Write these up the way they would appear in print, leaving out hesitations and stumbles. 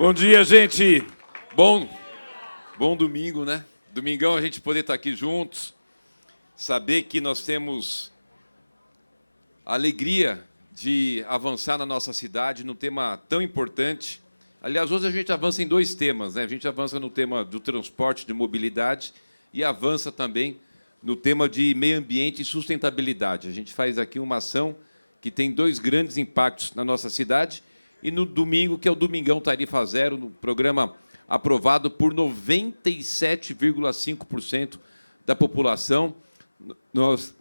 Bom dia, gente. Bom domingo, né? Domingão a gente poder estar aqui juntos, saber que nós temos a alegria de avançar na nossa cidade num tema tão importante. Aliás, hoje a gente avança em dois temas, né? A gente avança no tema do transporte, de mobilidade, e avança também no tema de meio ambiente e sustentabilidade. A gente faz aqui uma ação que tem dois grandes impactos na nossa cidade, e no domingo, que é o Domingão Tarifa Zero, no programa aprovado por 97,5% da população. Nós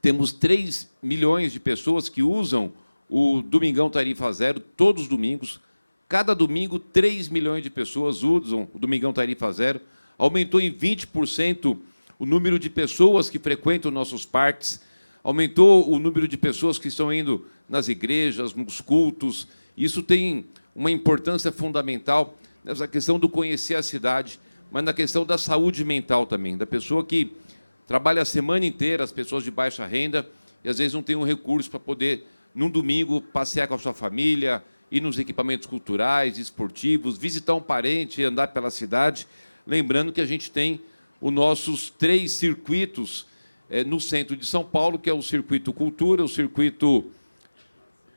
temos 3 milhões de pessoas que usam o Domingão Tarifa Zero todos os domingos. Cada domingo, 3 milhões de pessoas usam o Domingão Tarifa Zero. Aumentou em 20% o número de pessoas que frequentam nossos parques. Aumentou o número de pessoas que estão indo nas igrejas, nos cultos. Isso tem uma importância fundamental nessa questão do conhecer a cidade, mas na questão da saúde mental também, da pessoa que trabalha a semana inteira, as pessoas de baixa renda, e às vezes não tem um recurso para poder, num domingo, passear com a sua família, ir nos equipamentos culturais, esportivos, visitar um parente, andar pela cidade. Lembrando que a gente tem os nossos 3 circuitos no centro de São Paulo, que é o Circuito Cultura, o Circuito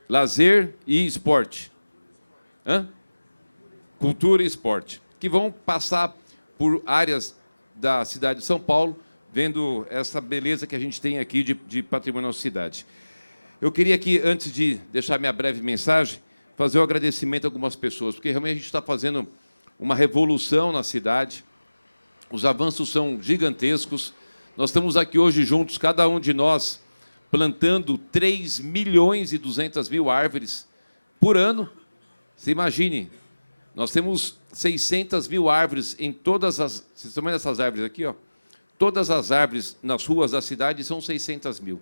Lazer e Esporte. Cultura e Esporte, que vão passar por áreas da cidade de São Paulo, vendo essa beleza que a gente tem aqui de patrimônio da nossa cidade. Eu queria aqui, antes de deixar minha breve mensagem, fazer um agradecimento a algumas pessoas, porque realmente a gente está fazendo uma revolução na cidade, os avanços são gigantescos. Nós estamos aqui hoje juntos, cada um de nós, plantando 3 milhões e 200 mil árvores por ano. Você imagine, nós temos 600 mil árvores em todas as... Vocês estão vendo essas árvores aqui? Ó? Todas as árvores nas ruas da cidade são 600 mil.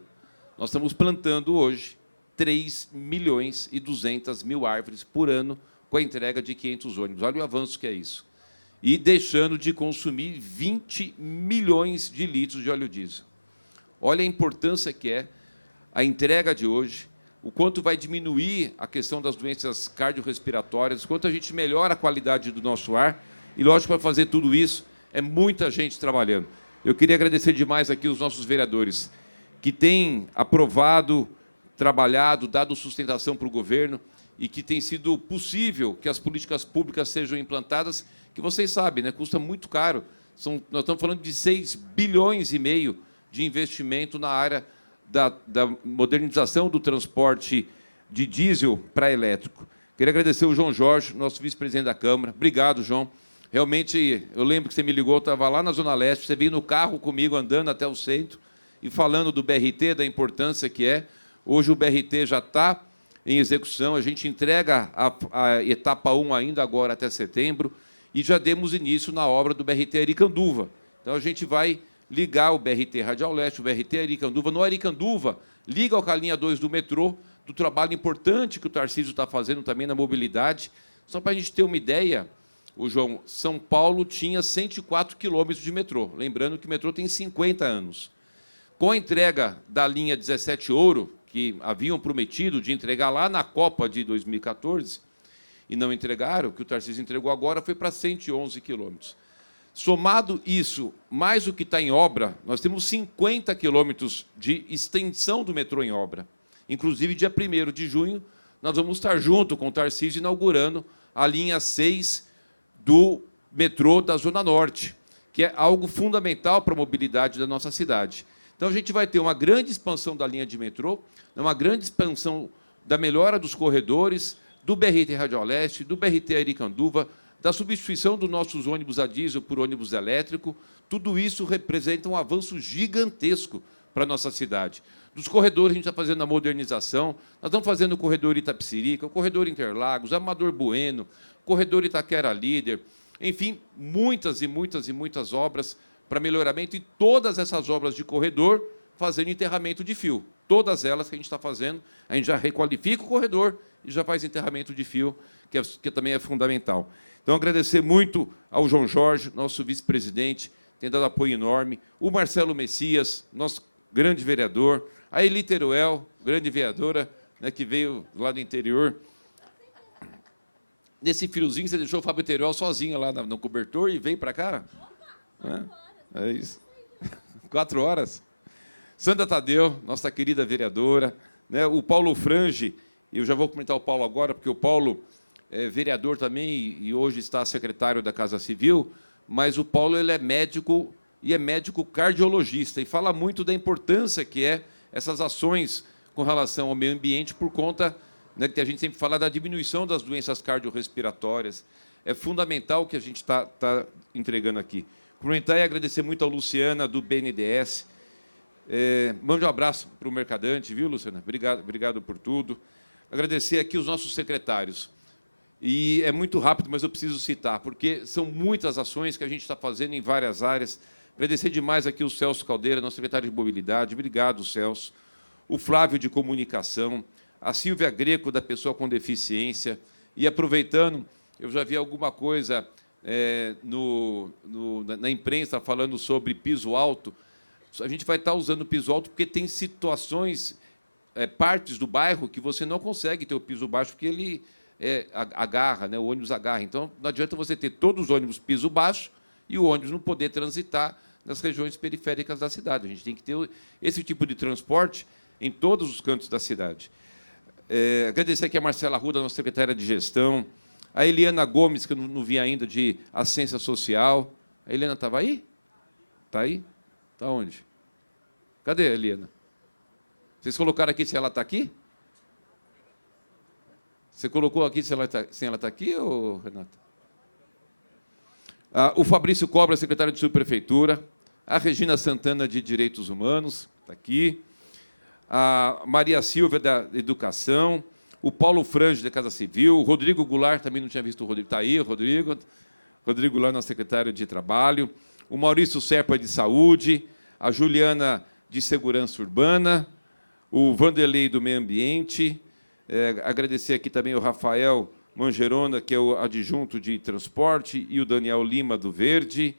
Nós estamos plantando hoje 3 milhões e 200 mil árvores por ano com a entrega de 500 ônibus. Olha o avanço que é isso. E deixando de consumir 20 milhões de litros de óleo diesel. Olha a importância que é a entrega de hoje, o quanto vai diminuir a questão das doenças cardiorrespiratórias, o quanto a gente melhora a qualidade do nosso ar. E, lógico, para fazer tudo isso, é muita gente trabalhando. Eu queria agradecer demais aqui os nossos vereadores, que têm aprovado, trabalhado, dado sustentação para o governo, e que tem sido possível que as políticas públicas sejam implantadas, que vocês sabem, né, custa muito caro. Nós estamos falando de 6,5 bilhões de investimento na área da modernização do transporte de diesel para elétrico. Queria agradecer o João Jorge, nosso vice-presidente da Câmara. Obrigado, João. Realmente, eu lembro que você me ligou, eu estava lá na Zona Leste, você veio no carro comigo, andando até o centro, e falando do BRT, da importância que é. Hoje o BRT já está em execução, a gente entrega a etapa 1 ainda agora até setembro, e já demos início na obra do BRT Aricanduva. Então, a gente vai ligar o BRT Radial Leste, o BRT Aricanduva. No Aricanduva, liga com a linha 2 do metrô, do trabalho importante que o Tarcísio está fazendo também na mobilidade. Só para a gente ter uma ideia, o João, São Paulo tinha 104 quilômetros de metrô. Lembrando que o metrô tem 50 anos. Com a entrega da linha 17 Ouro, que haviam prometido de entregar lá na Copa de 2014, e não entregaram, o que o Tarcísio entregou agora foi para 111 quilômetros. Somado isso, mais o que está em obra, nós temos 50 quilômetros de extensão do metrô em obra. Inclusive, dia 1º de junho, nós vamos estar junto com o Tarcísio inaugurando a linha 6 do metrô da Zona Norte, que é algo fundamental para a mobilidade da nossa cidade. Então, a gente vai ter uma grande expansão da linha de metrô, uma grande expansão da melhora dos corredores, do BRT Radial Leste, do BRT Aricanduva, da substituição dos nossos ônibus a diesel por ônibus elétrico. Tudo isso representa um avanço gigantesco para a nossa cidade. Dos corredores, a gente está fazendo a modernização, nós estamos fazendo o corredor Itapecerica, o corredor Interlagos, Amador Bueno, corredor Itaquera Líder, enfim, muitas e muitas e muitas obras para melhoramento, e todas essas obras de corredor fazendo enterramento de fio. Todas elas que a gente está fazendo, a gente já requalifica o corredor e já faz enterramento de fio, que também é fundamental. Então, agradecer muito ao João Jorge, nosso vice-presidente, tem dado apoio enorme, o Marcelo Messias, nosso grande vereador, a Eli Teruel, grande vereadora, né, que veio lá do interior. nesse friozinho, você deixou o Fábio Teruel sozinho lá no cobertor e veio para cá? É isso. 4 horas. Sandra Tadeu, nossa querida vereadora, né? O Paulo Frange, eu já vou comentar o Paulo agora, porque o Paulo é vereador também e hoje está secretário da Casa Civil, mas o Paulo ele é médico e é médico cardiologista e fala muito da importância que é essas ações com relação ao meio ambiente por conta, né, que a gente sempre fala da diminuição das doenças cardiorrespiratórias. É fundamental o que a gente está entregando aqui. Cumprimentar e agradecer muito ao Luciana, do BNDES. Mande um abraço para o Mercadante, viu, Luciana? Obrigado por tudo. Agradecer aqui os nossos secretários. E é muito rápido, mas eu preciso citar, porque são muitas ações que a gente está fazendo em várias áreas. Agradecer demais aqui o Celso Caldeira, nosso secretário de Mobilidade. Obrigado, Celso. O Flávio, de Comunicação. A Silvia Greco, da Pessoa com Deficiência. E, aproveitando, eu já vi alguma coisa na imprensa falando sobre piso alto. A gente vai estar usando o piso alto porque tem situações, partes do bairro que você não consegue ter o piso baixo porque ele agarra, né? O ônibus agarra. Então, não adianta você ter todos os ônibus piso baixo e o ônibus não poder transitar nas regiões periféricas da cidade. A gente tem que ter esse tipo de transporte em todos os cantos da cidade. Agradecer aqui a Marcela Arruda, nossa secretária de Gestão, a Eliana Gomes, que eu não vi ainda, de Assistência Social. A Eliana estava aí? Está aí? Está onde? Cadê a Eliana? Vocês colocaram aqui se ela está aqui? Você colocou aqui se ela está aqui, ou, Renata? O Fabrício Cobra, secretário de Subprefeitura. A Regina Santana, de Direitos Humanos, está aqui. A Maria Silva, da Educação. O Paulo Frange, da Casa Civil. O Rodrigo Goulart, também não tinha visto o Rodrigo. Está aí, o Rodrigo. Rodrigo Goulart, nosso secretário de Trabalho. O Maurício Serpa, de Saúde. A Juliana, de Segurança Urbana. O Vanderlei, do Meio Ambiente. Agradecer aqui também o Rafael Mangerona, que é o adjunto de Transporte, e o Daniel Lima, do Verde.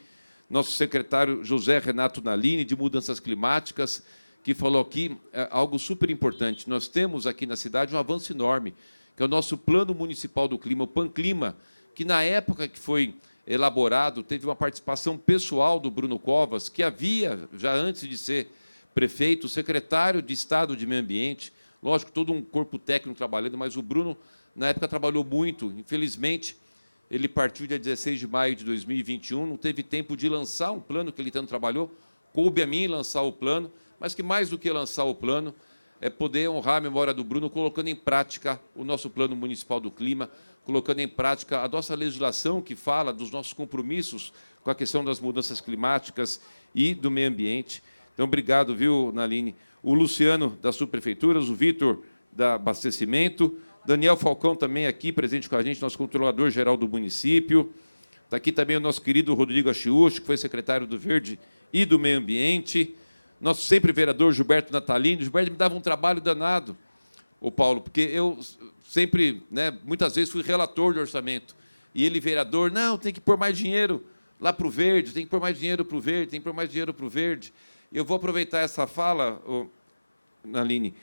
Nosso secretário José Renato Nalini, de Mudanças Climáticas, que falou aqui algo super importante. Nós temos aqui na cidade um avanço enorme, que é o nosso Plano Municipal do Clima, o PANClima, que, na época que foi elaborado, teve uma participação pessoal do Bruno Covas, que havia, já antes de ser prefeito, secretário de Estado de Meio Ambiente, lógico, todo um corpo técnico trabalhando, mas o Bruno, na época, trabalhou muito. Infelizmente, ele partiu dia 16 de maio de 2021, não teve tempo de lançar um plano que ele tanto trabalhou, coube a mim lançar o plano, mas que, mais do que lançar o plano, é poder honrar a memória do Bruno, colocando em prática o nosso Plano Municipal do Clima, colocando em prática a nossa legislação, que fala dos nossos compromissos com a questão das mudanças climáticas e do meio ambiente. Então, obrigado, viu, Naline? O Luciano, das subprefeituras, o Vitor, da Abastecimento, Daniel Falcão, também aqui, presente com a gente, nosso controlador-geral do município. Está aqui também o nosso querido Rodrigo Achiuchi, que foi secretário do Verde e do Meio Ambiente. Nosso sempre vereador Gilberto Natalino. Gilberto me dava um trabalho danado, o Paulo, porque eu sempre, né, muitas vezes, fui relator de orçamento. E ele, vereador, não, tem que pôr mais dinheiro lá para o Verde, tem que pôr mais dinheiro para o Verde, tem que pôr mais dinheiro para o Verde. Eu vou aproveitar essa fala, Naline,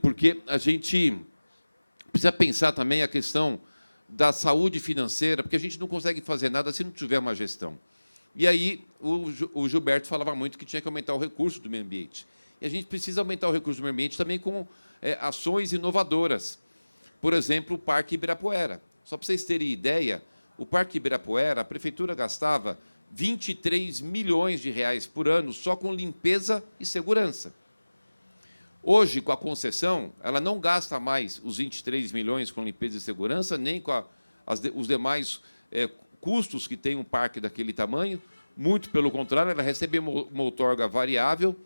porque a gente precisa pensar também a questão da saúde financeira, porque a gente não consegue fazer nada se não tiver uma gestão. E aí o Gilberto falava muito que tinha que aumentar o recurso do meio ambiente. E a gente precisa aumentar o recurso do meio ambiente também com ações inovadoras. Por exemplo, o Parque Ibirapuera. Só para vocês terem ideia, o Parque Ibirapuera, a prefeitura gastava 23 milhões de reais por ano só com limpeza e segurança. Hoje, com a concessão, ela não gasta mais os 23 milhões com limpeza e segurança, nem com os demais custos que tem um parque daquele tamanho. Muito pelo contrário, ela recebe uma outorga variável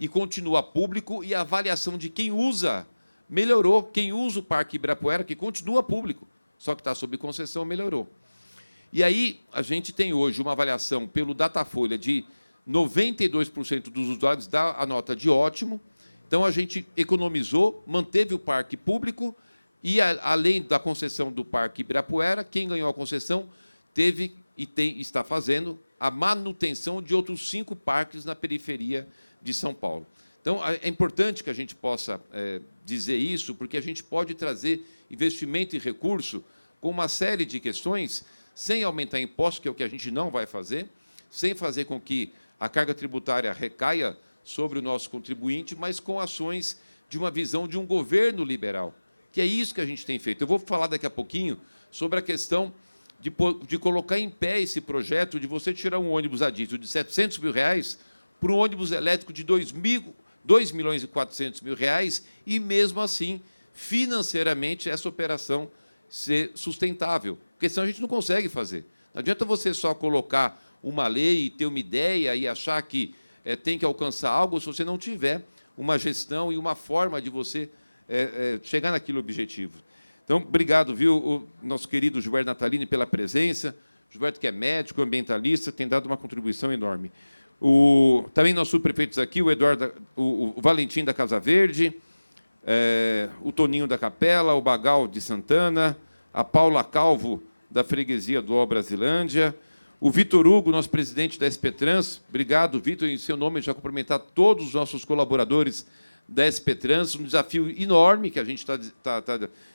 e continua público, e a avaliação de quem usa melhorou. Quem usa o Parque Ibirapuera, que continua público, só que está sob concessão, melhorou. E aí a gente tem hoje uma avaliação pelo Datafolha de 92% dos usuários dá a nota de ótimo. Então, a gente economizou, manteve o parque público e, além da concessão do Parque Ibirapuera, quem ganhou a concessão teve e está fazendo a manutenção de outros 5 parques na periferia de São Paulo. Então, é importante que a gente possa dizer isso, porque a gente pode trazer investimento e recurso com uma série de questões, sem aumentar impostos, que é o que a gente não vai fazer, sem fazer com que a carga tributária recaia sobre o nosso contribuinte, mas com ações de uma visão de um governo liberal, que é isso que a gente tem feito. Eu vou falar daqui a pouquinho sobre a questão de colocar em pé esse projeto de você tirar um ônibus a diesel de R$ 700 mil para um ônibus elétrico de R$ 2.400.000 e, mesmo assim, financeiramente, essa operação ser sustentável. Porque senão a gente não consegue fazer. Não adianta você só colocar uma lei e ter uma ideia e achar que tem que alcançar algo se você não tiver uma gestão e uma forma de você chegar naquele objetivo. Então, obrigado, viu, o nosso querido Gilberto Natalini, pela presença. Gilberto, que é médico, ambientalista, tem dado uma contribuição enorme. Também nossos subprefeitos aqui, o Eduardo, o Valentim da Casa Verde, o Toninho da Capela, o Bagal de Santana, a Paula Calvo, da freguesia do Brasilândia, o Vitor Hugo, nosso presidente da SP Trans. Obrigado, Vitor, em seu nome, já cumprimentar todos os nossos colaboradores da SP Trans, um desafio enorme que a gente está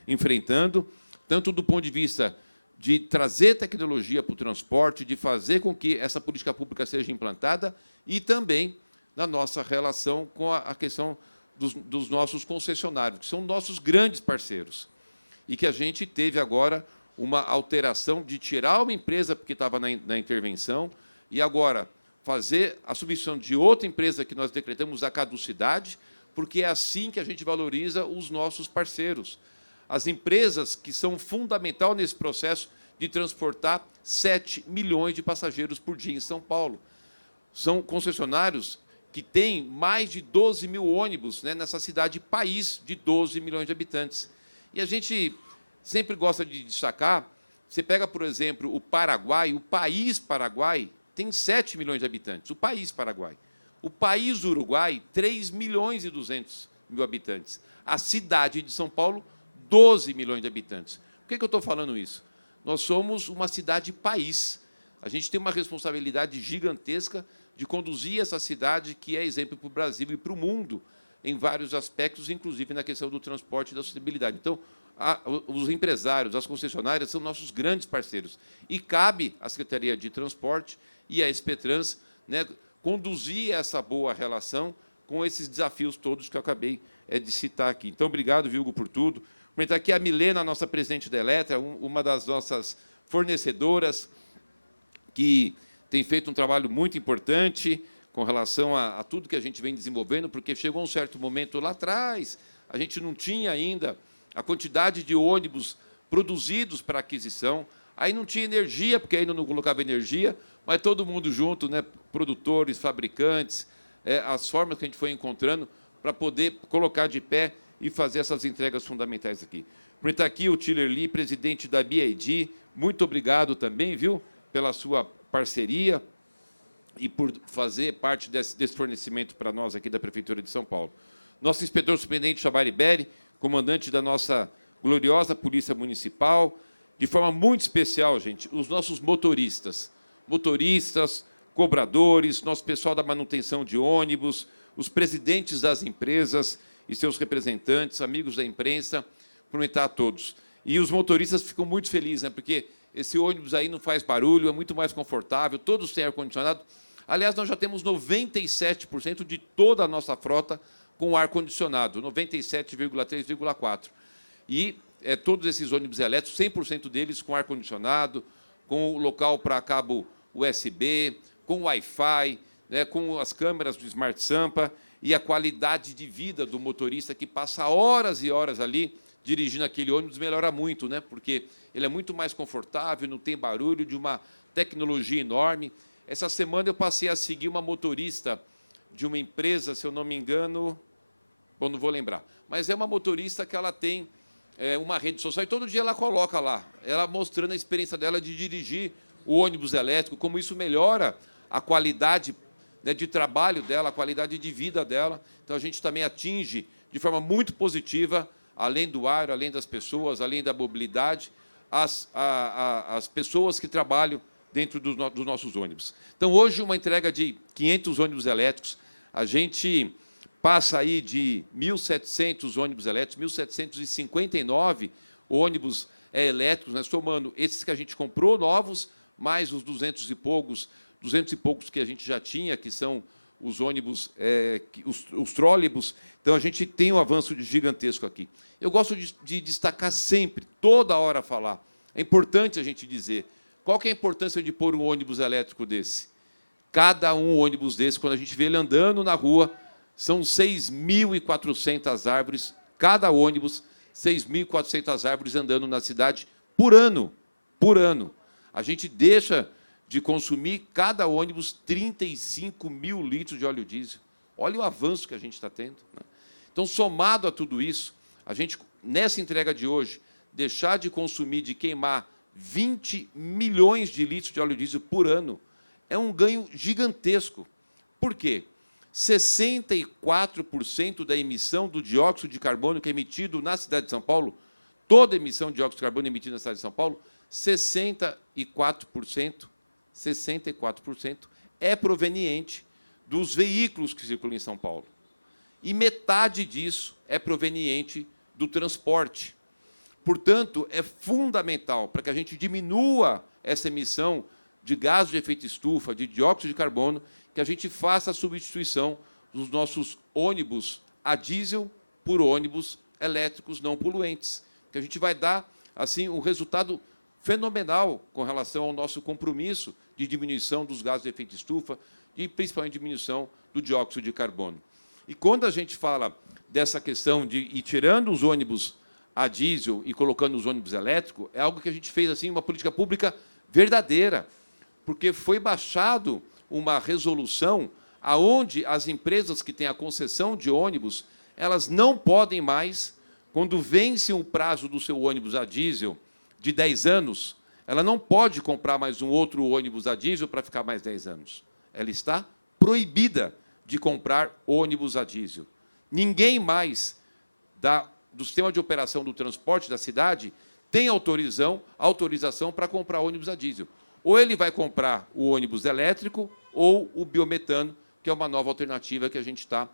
enfrentando, tanto do ponto de vista de trazer tecnologia para o transporte, de fazer com que essa política pública seja implantada, e também na nossa relação com a questão dos nossos concessionários, que são nossos grandes parceiros, e que a gente teve agora uma alteração de tirar uma empresa porque estava na intervenção e agora fazer a substituição de outra empresa que nós decretamos a caducidade, porque é assim que a gente valoriza os nossos parceiros. As empresas que são fundamental nesse processo de transportar 7 milhões de passageiros por dia em São Paulo. São concessionários que têm mais de 12 mil ônibus, né, nessa cidade-país de 12 milhões de habitantes. E a gente sempre gosta de destacar, você pega, por exemplo, o Paraguai, o país Paraguai tem 7 milhões de habitantes, o país Paraguai. O país Uruguai, 3 milhões e 200 mil habitantes. A cidade de São Paulo, 12 milhões de habitantes. Por que eu estou falando isso? Nós somos uma cidade-país. A gente tem uma responsabilidade gigantesca de conduzir essa cidade, que é exemplo para o Brasil e para o mundo, em vários aspectos, inclusive na questão do transporte e da sustentabilidade. Então, os empresários, as concessionárias são nossos grandes parceiros. E cabe à Secretaria de Transporte e à SP Trans, né, conduzir essa boa relação com esses desafios todos que eu acabei de citar aqui. Então, obrigado, Vilgo, por tudo. Comentar aqui a Milena, nossa presidente da Eletra, uma das nossas fornecedoras, que tem feito um trabalho muito importante com relação a tudo que a gente vem desenvolvendo, porque chegou um certo momento lá atrás, a gente não tinha ainda a quantidade de ônibus produzidos para aquisição, aí não tinha energia, porque ainda não colocava energia, mas todo mundo junto, né, produtores, fabricantes, as formas que a gente foi encontrando para poder colocar de pé e fazer essas entregas fundamentais aqui. Por estar aqui o Tiller Lee, presidente da BID, muito obrigado também, viu, pela sua parceria e por fazer parte desse fornecimento para nós aqui da Prefeitura de São Paulo. Nosso inspetor superintendente Chabari Beri, comandante da nossa gloriosa Polícia Municipal, de forma muito especial, gente, os nossos motoristas, cobradores, nosso pessoal da manutenção de ônibus, os presidentes das empresas e seus representantes, amigos da imprensa, cumprimentar a todos. E os motoristas ficam muito felizes, né, porque esse ônibus aí não faz barulho, é muito mais confortável, todos têm ar-condicionado. Aliás, nós já temos 97% de toda a nossa frota com ar-condicionado, 97,3,4%. E todos esses ônibus elétricos, 100% deles com ar-condicionado, com o local para cabo USB, com Wi-Fi, né, com as câmeras do Smart Sampa, e a qualidade de vida do motorista, que passa horas e horas ali dirigindo aquele ônibus, melhora muito, né, porque ele é muito mais confortável, não tem barulho, de uma tecnologia enorme. Essa semana eu passei a seguir uma motorista de uma empresa, se eu não me engano, bom, não vou lembrar, mas é uma motorista que ela tem uma rede social, e todo dia ela coloca lá, ela mostrando a experiência dela de dirigir o ônibus elétrico, como isso melhora a qualidade, né, de trabalho dela, a qualidade de vida dela. Então, a gente também atinge, de forma muito positiva, além do ar, além das pessoas, além da mobilidade, as pessoas que trabalham dentro dos nossos ônibus. Então, hoje, uma entrega de 500 ônibus elétricos, a gente passa aí de 1.700 ônibus elétricos, 1.759 ônibus elétricos, né? Somando esses que a gente comprou novos, mais os 200 e poucos que a gente já tinha, que são os ônibus, os trólebus. Então, a gente tem um avanço gigantesco aqui. Eu gosto de destacar sempre, toda hora falar. É importante a gente dizer qual que é a importância de pôr um ônibus elétrico desse. Cada ônibus desse, quando a gente vê ele andando na rua, são 6.400 árvores, cada ônibus, 6.400 árvores andando na cidade por ano. Por ano. A gente deixa de consumir, cada ônibus, 35 mil litros de óleo diesel. Olha o avanço que a gente está tendo, né? Então, somado a tudo isso, a gente, nessa entrega de hoje, deixar de consumir, de queimar 20 milhões de litros de óleo diesel por ano, é um ganho gigantesco. Por quê? 64% da emissão do dióxido de carbono que é emitido na cidade de São Paulo, toda a emissão de dióxido de carbono emitida na cidade de São Paulo, 64% é proveniente dos veículos que circulam em São Paulo. E metade disso é proveniente do transporte. Portanto, é fundamental para que a gente diminua essa emissão de gás de efeito estufa, de dióxido de carbono, que a gente faça a substituição dos nossos ônibus a diesel por ônibus elétricos não poluentes, que a gente vai dar assim um resultado fenomenal com relação ao nosso compromisso de diminuição dos gases de efeito estufa e, principalmente, diminuição do dióxido de carbono. E, quando a gente fala dessa questão de ir tirando os ônibus a diesel e colocando os ônibus elétricos, é algo que a gente fez assim uma política pública verdadeira, porque foi baixado uma resolução aonde as empresas que têm a concessão de ônibus, elas não podem mais, quando vence o prazo do seu ônibus a diesel de 10 anos, ela não pode comprar mais um outro ônibus a diesel para ficar mais 10 anos. Ela está proibida de comprar ônibus a diesel. Ninguém mais do sistema de operação do transporte da cidade tem autorização para comprar ônibus a diesel. Ou ele vai comprar o ônibus elétrico ou o biometano, que é uma nova alternativa que a gente está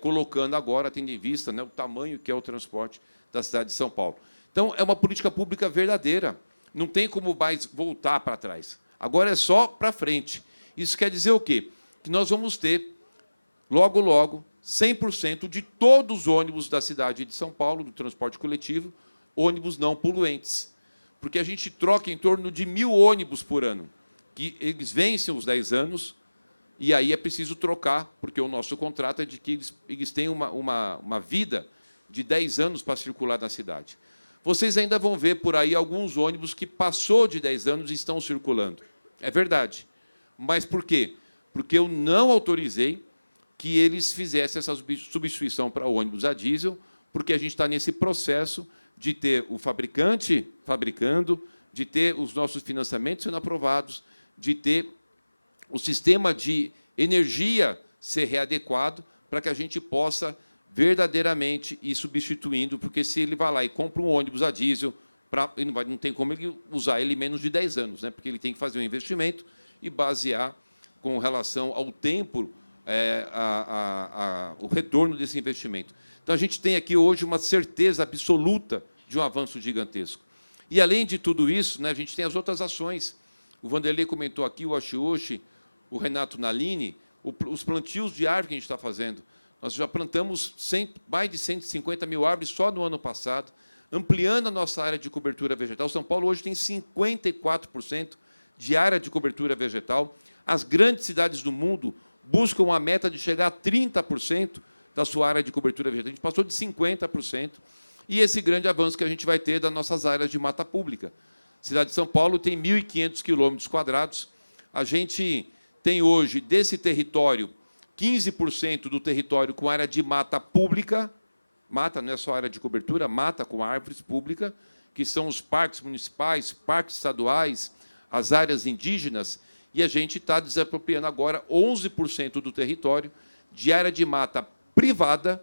colocando agora, tendo em vista, né, o tamanho que é o transporte da cidade de São Paulo. Então, é uma política pública verdadeira. Não tem como mais voltar para trás. Agora é só para frente. Isso quer dizer o quê? Que nós vamos ter, logo, logo, 100% de todos os ônibus da cidade de São Paulo, do transporte coletivo, ônibus não poluentes. Porque a gente troca em torno de 1.000 ônibus por ano, que eles vencem os 10 anos, e aí é preciso trocar, porque o nosso contrato é de que eles têm uma vida de 10 anos para circular na cidade. Vocês ainda vão ver por aí alguns ônibus que passou de 10 anos e estão circulando. É verdade. Mas por quê? Porque eu não autorizei que eles fizessem essa substituição para ônibus a diesel, porque a gente está nesse processo de ter o fabricante fabricando, de ter os nossos financiamentos sendo aprovados, de ter o sistema de energia ser readequado para que a gente possa verdadeiramente ir substituindo, porque se ele vai lá e compra um ônibus a diesel, ele não tem como ele usar ele menos de 10 anos, né? Porque ele tem que fazer um investimento e basear com relação ao tempo o retorno desse investimento. Então, a gente tem aqui hoje uma certeza absoluta de um avanço gigantesco. E, além de tudo isso, né, a gente tem as outras ações. O Vanderlei comentou aqui, o Ashiushi, o Renato Nalini, os plantios de árvore que a gente está fazendo. Nós já plantamos mais de 150 mil árvores só no ano passado, ampliando a nossa área de cobertura vegetal. São Paulo hoje tem 54% de área de cobertura vegetal. As grandes cidades do mundo buscam uma meta de chegar a 30% da sua área de cobertura vegetal. A gente passou de 50%. E esse grande avanço que a gente vai ter das nossas áreas de mata pública. A cidade de São Paulo tem 1.500 quilômetros quadrados. A gente tem hoje, desse território, 15% do território com área de mata pública. Mata não é só área de cobertura, mata com árvores públicas, que são os parques municipais, parques estaduais, as áreas indígenas, e a gente está desapropriando agora 11% do território de área de mata privada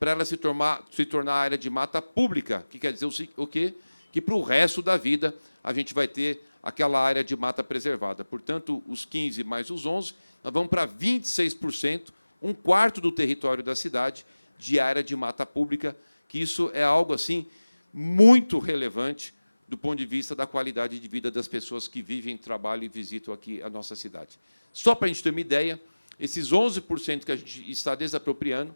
para ela se tornar área de mata pública, que quer dizer o quê? Que, para o resto da vida, a gente vai ter aquela área de mata preservada. Portanto, os 15 mais os 11, nós vamos para 26%, um quarto do território da cidade, de área de mata pública, que isso é algo assim muito relevante do ponto de vista da qualidade de vida das pessoas que vivem, trabalham e visitam aqui a nossa cidade. Só para a gente ter uma ideia, esses 11% que a gente está desapropriando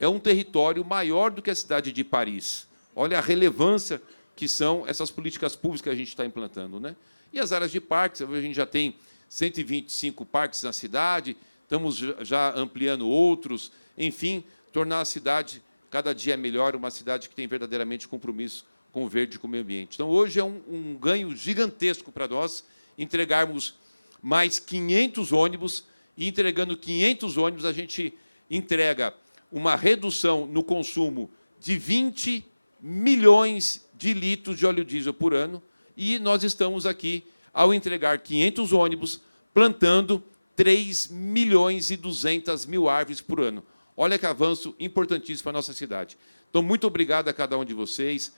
é um território maior do que a cidade de Paris. Olha a relevância que são essas políticas públicas que a gente está implantando, né? E as áreas de parques, a gente já tem 125 parques na cidade, estamos já ampliando outros, enfim, tornar a cidade cada dia melhor, uma cidade que tem verdadeiramente compromisso com o verde e com o meio ambiente. Então, hoje é um ganho gigantesco para nós entregarmos mais 500 ônibus, e entregando 500 ônibus, a gente entrega uma redução no consumo de 20 milhões de litros de óleo diesel por ano, e nós estamos aqui, ao entregar 500 ônibus, plantando 3 milhões e 200 mil árvores por ano. Olha que avanço importantíssimo para a nossa cidade. Então, muito obrigado a cada um de vocês,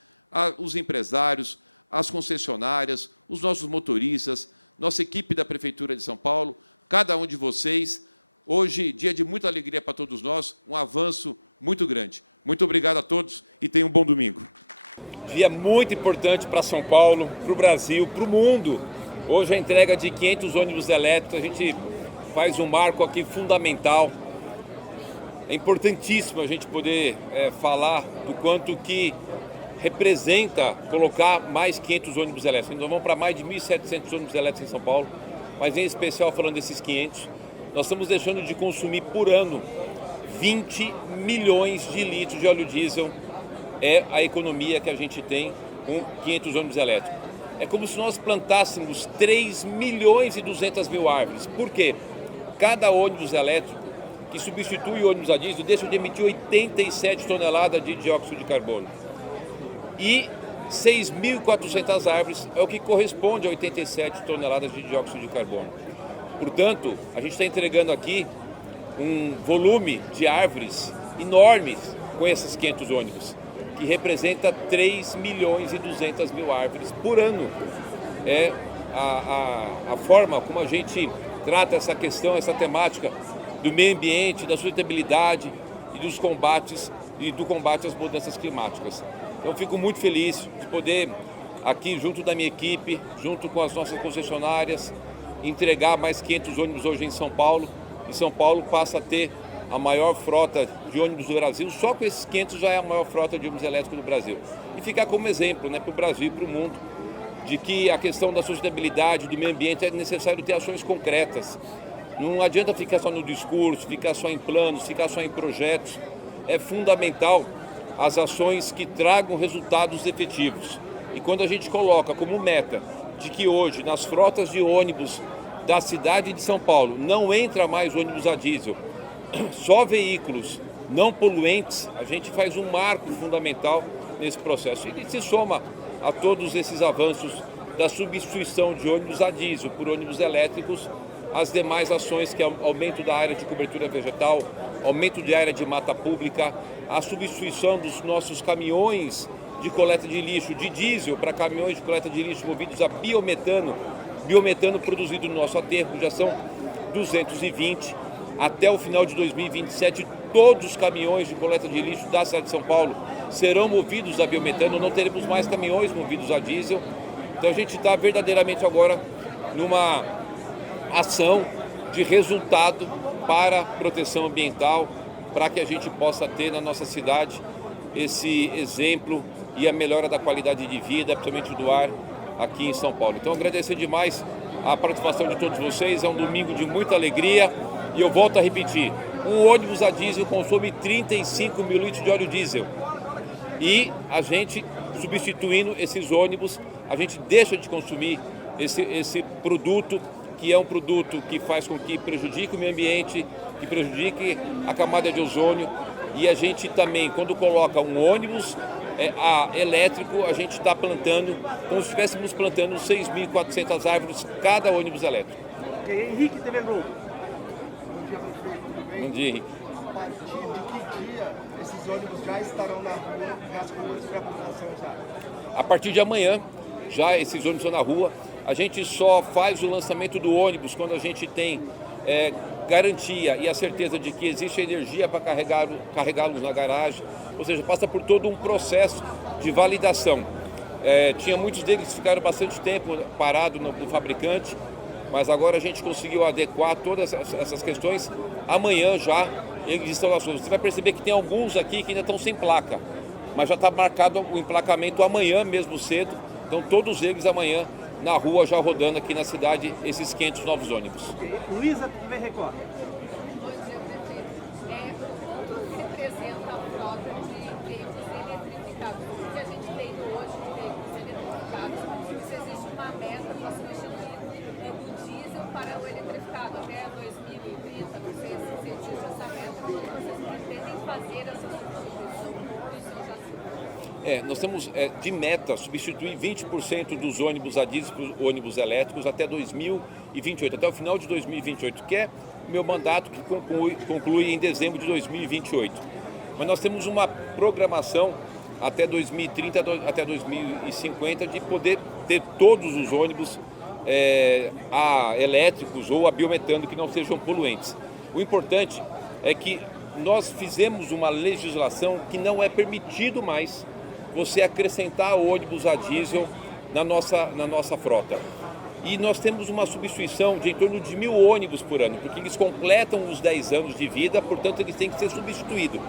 os empresários, as concessionárias, os nossos motoristas, nossa equipe da Prefeitura de São Paulo, cada um de vocês. Hoje, dia de muita alegria para todos nós, um avanço muito grande. Muito obrigado a todos e tenham um bom domingo. Dia muito importante para São Paulo, para o Brasil, para o mundo. Hoje a entrega de 500 ônibus elétricos, a gente faz um marco aqui fundamental. É importantíssimo a gente poder falar do quanto que representa colocar mais 500 ônibus elétricos. Nós vamos para mais de 1.700 ônibus elétricos em São Paulo, mas em especial falando desses 500, nós estamos deixando de consumir por ano 20 milhões de litros de óleo diesel. É a economia que a gente tem com 500 ônibus elétricos. É como se nós plantássemos 3 milhões e 200 mil árvores. Por quê? Cada ônibus elétrico que substitui o ônibus a diesel deixa de emitir 87 toneladas de dióxido de carbono. E 6.400 árvores é o que corresponde a 87 toneladas de dióxido de carbono. Portanto, a gente está entregando aqui um volume de árvores enormes com esses 500 ônibus, que representa 3 milhões e 200 mil árvores por ano. É a forma como a gente trata essa questão, essa temática do meio ambiente, da sustentabilidade e do combate às mudanças climáticas. Então, eu fico muito feliz de poder, aqui junto da minha equipe, junto com as nossas concessionárias, entregar mais 500 ônibus hoje em São Paulo. E São Paulo passa a ter a maior frota de ônibus do Brasil. Só com esses 500 já é a maior frota de ônibus elétricos do Brasil. E ficar como exemplo, né, para o Brasil e para o mundo, de que a questão da sustentabilidade, do meio ambiente, é necessário ter ações concretas. Não adianta ficar só no discurso, ficar só em planos, ficar só em projetos. É fundamental as ações que tragam resultados efetivos. E quando a gente coloca como meta de que hoje, nas frotas de ônibus da cidade de São Paulo, não entra mais ônibus a diesel, só veículos não poluentes, a gente faz um marco fundamental nesse processo. E se soma a todos esses avanços da substituição de ônibus a diesel por ônibus elétricos, as demais ações, que é o aumento da área de cobertura vegetal, aumento de área de mata pública, a substituição dos nossos caminhões de coleta de lixo de diesel para caminhões de coleta de lixo movidos a biometano produzido no nosso aterro, já são 220. Até o final de 2027, todos os caminhões de coleta de lixo da cidade de São Paulo serão movidos a biometano, não teremos mais caminhões movidos a diesel. Então a gente está verdadeiramente agora numa ação de resultado para a proteção ambiental, para que a gente possa ter na nossa cidade esse exemplo e a melhora da qualidade de vida, principalmente do ar, aqui em São Paulo. Então, agradecer demais a participação de todos vocês. É um domingo de muita alegria e eu volto a repetir: um ônibus a diesel consome 35 mil litros de óleo diesel. E a gente, substituindo esses ônibus, a gente deixa de consumir esse produto, que é um produto que faz com que prejudique o meio ambiente, que prejudique a camada de ozônio. E a gente também, quando coloca um ônibus elétrico, a gente está plantando, como se estivéssemos plantando 6.400 árvores cada ônibus elétrico. Henrique, TV Globo. Bom dia, Henrique. A partir de que dia esses ônibus já estarão nas ruas para a população já? A partir de amanhã, já esses ônibus estão na rua. A gente só faz o lançamento do ônibus quando a gente tem garantia e a certeza de que existe energia para carregá-los na garagem. Ou seja, passa por todo um processo de validação. Tinha muitos deles que ficaram bastante tempo parados no fabricante, mas agora a gente conseguiu adequar todas essas questões. Amanhã já eles estão nas ruas. Você vai perceber que tem alguns aqui que ainda estão sem placa, mas já está marcado o emplacamento amanhã mesmo cedo. Então todos eles amanhã na rua já rodando aqui na cidade esses 500 novos ônibus. Luísa, TV Record. Bom dia, prefeito. Quanto representa a frota de veículos eletrificados? O que a gente tem hoje de veículos eletrificados? Se existe uma meta para substituir do diesel para o eletrificado até 2030, não sei se existe essa meta, como vocês pretendem fazer essa substituição do seu jacinto? Nós temos de meta substituir 20% dos ônibus a diesel por ônibus elétricos até 2028, até o final de 2028, que é o meu mandato que conclui em dezembro de 2028. Mas nós temos uma programação até 2030, até 2050, de poder ter todos os ônibus a elétricos ou a biometano que não sejam poluentes. O importante é que nós fizemos uma legislação que não é permitido mais você acrescentar ônibus a diesel na nossa frota. E nós temos uma substituição de em torno de 1.000 ônibus por ano, porque eles completam os 10 anos de vida, portanto eles têm que ser substituídos.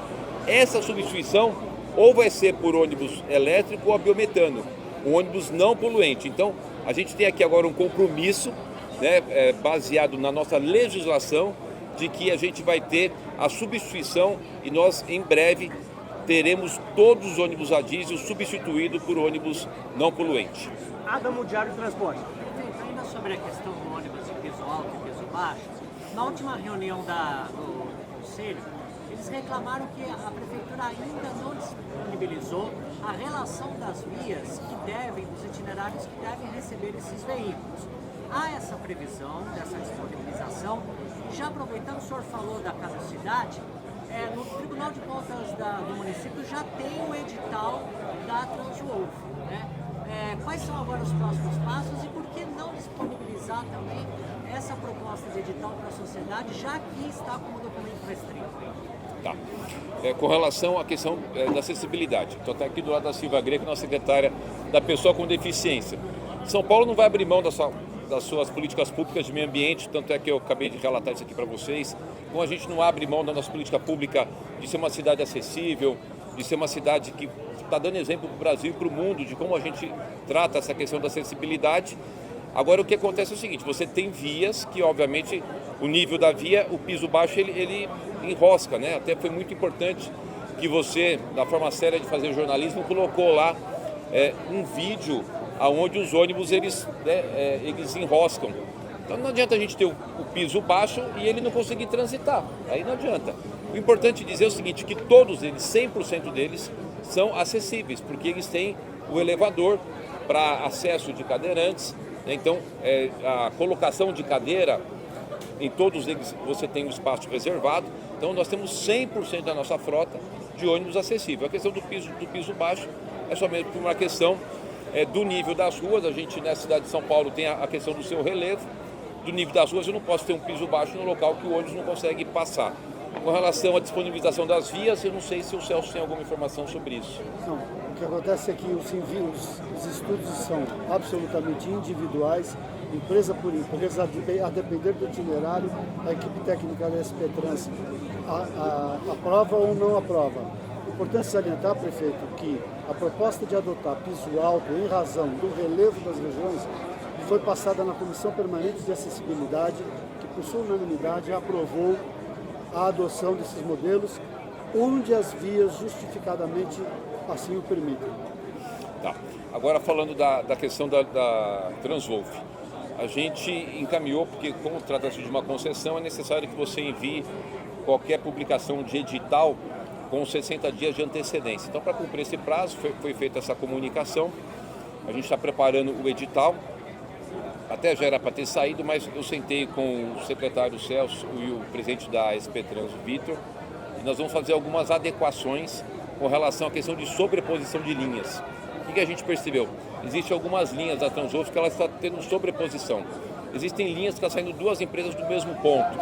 Essa substituição ou vai ser por ônibus elétrico ou a biometano, um ônibus não poluente. Então a gente tem aqui agora um compromisso, né, baseado na nossa legislação, de que a gente vai ter a substituição e nós em breve teremos todos os ônibus a diesel substituídos por ônibus não poluentes. Adamo, Diário de Transporte. Prefeito, ainda sobre a questão do ônibus de piso alto e piso baixo, na última reunião do Conselho, eles reclamaram que a Prefeitura ainda não disponibilizou a relação das vias dos itinerários que devem receber esses veículos. Há essa previsão dessa disponibilização. Já aproveitando, o senhor falou da Casa Cidade, no Tribunal de Contas do município já tem o edital da Transwolf, né? Quais são agora os próximos passos e por que não disponibilizar também essa proposta de edital para a sociedade, já que está como documento restrito? Tá. Com relação à questão da acessibilidade, então está aqui do lado da Silva Greco, nossa secretária da Pessoa com Deficiência. São Paulo não vai abrir mão das suas políticas públicas de meio ambiente, tanto é que eu acabei de relatar isso aqui para vocês. Como a gente não abre mão da nossa política pública de ser uma cidade acessível, de ser uma cidade que está dando exemplo para o Brasil e para o mundo de como a gente trata essa questão da acessibilidade. Agora o que acontece é o seguinte, você tem vias que obviamente o nível da via, o piso baixo ele enrosca, né? Até foi muito importante que você, da forma séria de fazer jornalismo, colocou lá um vídeo onde os ônibus eles enroscam. Então não adianta a gente ter o piso baixo e ele não conseguir transitar, aí não adianta. O importante dizer é o seguinte, que todos eles, 100% deles, são acessíveis, porque eles têm o elevador para acesso de cadeirantes, né? Então a colocação de cadeira, em todos eles você tem um espaço reservado, então nós temos 100% da nossa frota de ônibus acessível. A questão do piso baixo é somente por uma questão do nível das ruas. A gente na cidade de São Paulo tem a questão do seu relevo, do nível das ruas. Eu não posso ter um piso baixo no local que o ônibus não consegue passar. Com relação à disponibilização das vias, eu não sei se o Celso tem alguma informação sobre isso. Não, o que acontece é que os estudos são absolutamente individuais, empresa por empresa, a depender do itinerário, a equipe técnica da SP Trans aprova ou não aprova. É importante salientar, prefeito, que a proposta de adotar piso alto em razão do relevo das regiões foi passada na Comissão Permanente de Acessibilidade, que por sua unanimidade aprovou a adoção desses modelos, onde as vias justificadamente assim o permitem. Tá. Agora falando da questão da Transwolf, a gente encaminhou, porque como trata-se de uma concessão, é necessário que você envie qualquer publicação de edital com 60 dias de antecedência. Então, para cumprir esse prazo, foi feita essa comunicação, a gente está preparando o edital, até já era para ter saído, mas eu sentei com o secretário Celso e o presidente da SP Trans, o Vitor, e nós vamos fazer algumas adequações com relação à questão de sobreposição de linhas. O que a gente percebeu? Existem algumas linhas da Transwolf que ela está tendo sobreposição. Existem linhas que estão saindo duas empresas do mesmo ponto.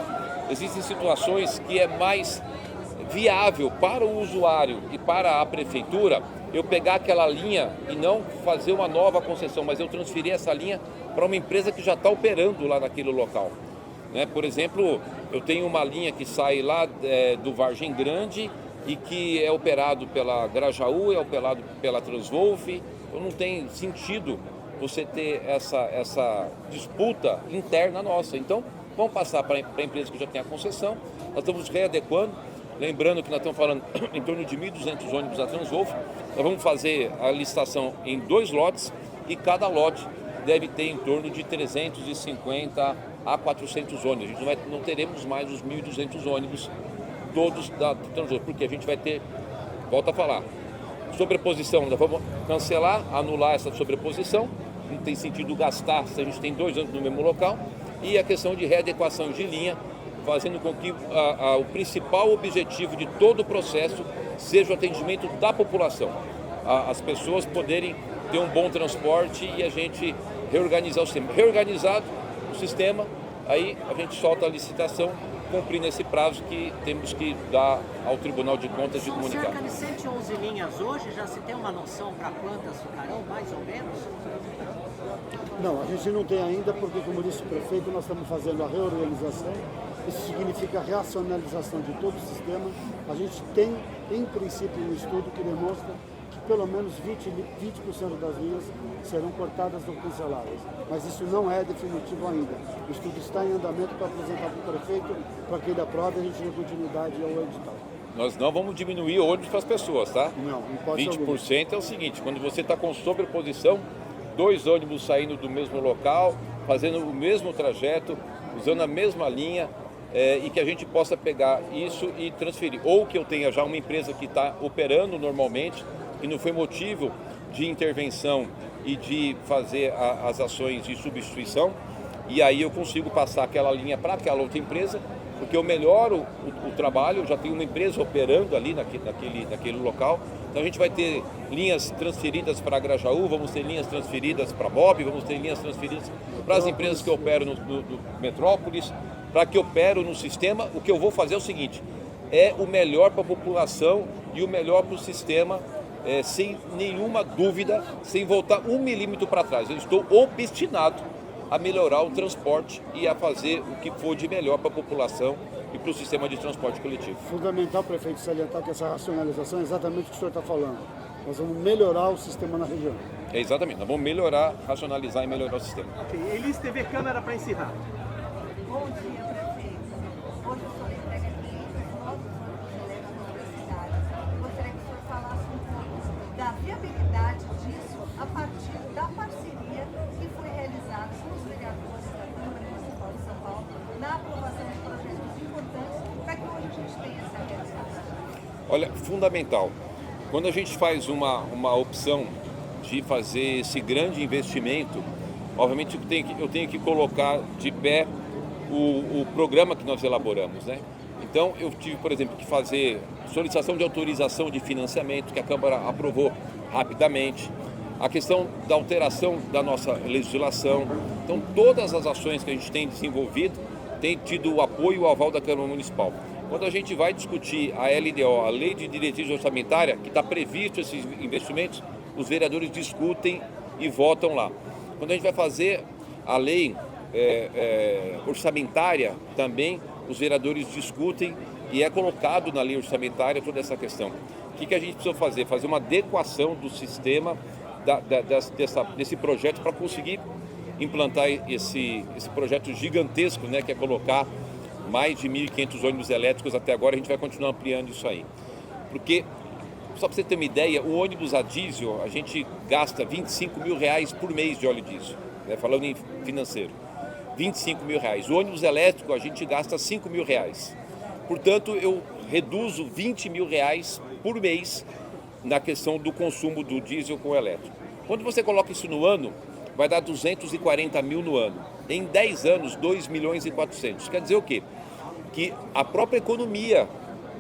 Existem situações que é mais viável para o usuário e para a prefeitura eu pegar aquela linha e não fazer uma nova concessão, mas eu transferir essa linha para uma empresa que já está operando lá naquele local. Né? Por exemplo, eu tenho uma linha que sai lá do Vargem Grande e que é operado pela Grajaú, é operado pela Transwolf. Então não tem sentido você ter essa disputa interna nossa. Então, vamos passar para a empresa que já tem a concessão, nós estamos readequando, lembrando que nós estamos falando em torno de 1.200 ônibus da Transwolf, nós vamos fazer a licitação em 2 lotes e cada lote deve ter em torno de 350 a 400 ônibus. A gente não teremos mais os 1.200 ônibus todos da Transwolf, porque a gente vai ter, volta a falar, sobreposição, nós vamos cancelar, anular essa sobreposição, não tem sentido gastar se a gente tem 2 ônibus no mesmo local, e a questão de readequação de linha, fazendo com que o principal objetivo de todo o processo seja o atendimento da população, as pessoas poderem ter um bom transporte e a gente reorganizar o sistema. Reorganizado o sistema, aí a gente solta a licitação, cumprindo esse prazo que temos que dar ao Tribunal de Contas de São comunicar. cerca de 111 linhas hoje, já se tem uma noção para quantas ficarão, mais ou menos? Não, a gente não tem ainda, porque, como disse o prefeito, nós estamos fazendo a reorganização. Isso significa a racionalização de todo o sistema. A gente tem, em princípio, um estudo que demonstra que pelo menos 20% das linhas serão cortadas ou canceladas. Mas isso não é definitivo ainda. O estudo está em andamento para apresentar para o prefeito, para que ele aprove e a gente dê continuidade ao edital. Nós não vamos diminuir ônibus para as pessoas, tá? Não, não pode 20% é o seguinte, quando você está com sobreposição, 2 ônibus saindo do mesmo local, fazendo o mesmo trajeto, usando a mesma linha, e que a gente possa pegar isso e transferir. Ou que eu tenha já uma empresa que está operando normalmente e não foi motivo de intervenção e de fazer as ações de substituição, e aí eu consigo passar aquela linha para aquela outra empresa, porque eu melhoro o trabalho, eu já tenho uma empresa operando ali naquele local. Então a gente vai ter linhas transferidas para a Grajaú, vamos ter linhas transferidas para a Bob, vamos ter linhas transferidas para as empresas que operam no Metrópolis, para que operam no sistema. O que eu vou fazer é o seguinte, é o melhor para a população e o melhor para o sistema, sem nenhuma dúvida, sem voltar 1 milímetro para trás. Eu estou obstinado a melhorar o transporte e a fazer o que for de melhor para a população e para o sistema de transporte coletivo. Fundamental, prefeito, salientar que essa racionalização é exatamente o que o senhor está falando. Nós vamos melhorar o sistema na região. É exatamente, nós vamos melhorar, racionalizar e melhorar o sistema. Ok, Elis TV Câmara para encerrar. Bom dia, prefeito. Hoje o senhor entrega 500 novos ônibus elétricos para a cidade. Gostaria que o senhor falasse um pouco da viabilidade disso a partir da parceria que foi realizada com os vereadores da Câmara Municipal de São Paulo na aprovação de projetos importantes para que hoje a gente tenha essa realização. Olha, fundamental. Quando a gente faz uma opção de fazer esse grande investimento, obviamente eu tenho que colocar de pé o programa que nós elaboramos, né? Então eu tive, por exemplo, que fazer solicitação de autorização de financiamento, que a Câmara aprovou rapidamente, a questão da alteração da nossa legislação. Então todas as ações que a gente tem desenvolvido têm tido o apoio e o aval da Câmara Municipal. Quando a gente vai discutir a LDO, a Lei de Diretriz Orçamentária, que está previsto esses investimentos, os vereadores discutem e votam lá. Quando a gente vai fazer a lei orçamentária, também os vereadores discutem e é colocado na lei orçamentária toda essa questão. O que a gente precisa fazer? Fazer uma adequação do sistema desse projeto para conseguir implantar esse projeto gigantesco, né, que é colocar mais de 1.500 ônibus elétricos. Até agora a gente vai continuar ampliando isso aí. Porque, só para você ter uma ideia, o ônibus a diesel, a gente gasta R$25 mil por mês de óleo diesel, né, falando em financeiro. R$25 mil. O ônibus elétrico a gente gasta R$5 mil. Portanto, eu reduzo R$20 mil por mês na questão do consumo do diesel com o elétrico. Quando você coloca isso no ano, vai dar 240 mil no ano. Em 10 anos, 2 milhões e 400. Quer dizer o quê? Que a própria economia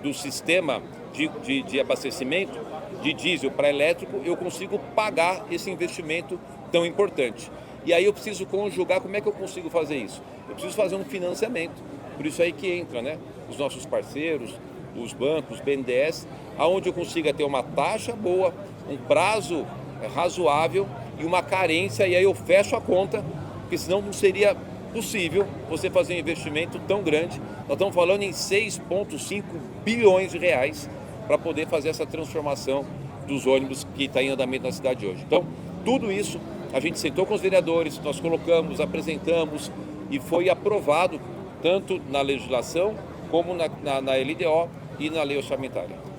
do sistema de abastecimento de diesel para elétrico, eu consigo pagar esse investimento tão importante. E aí eu preciso conjugar, como é que eu consigo fazer isso? Eu preciso fazer um financiamento. Por isso aí que entra, né, os nossos parceiros, os bancos, BNDES, aonde eu consiga ter uma taxa boa, um prazo razoável e uma carência, e aí eu fecho a conta, porque senão não seria possível você fazer um investimento tão grande. Nós estamos falando em 6,5 bilhões de reais para poder fazer essa transformação dos ônibus que está em andamento na cidade hoje. Então, tudo isso a gente sentou com os vereadores, nós colocamos, apresentamos e foi aprovado tanto na legislação como na LDO e na lei orçamentária.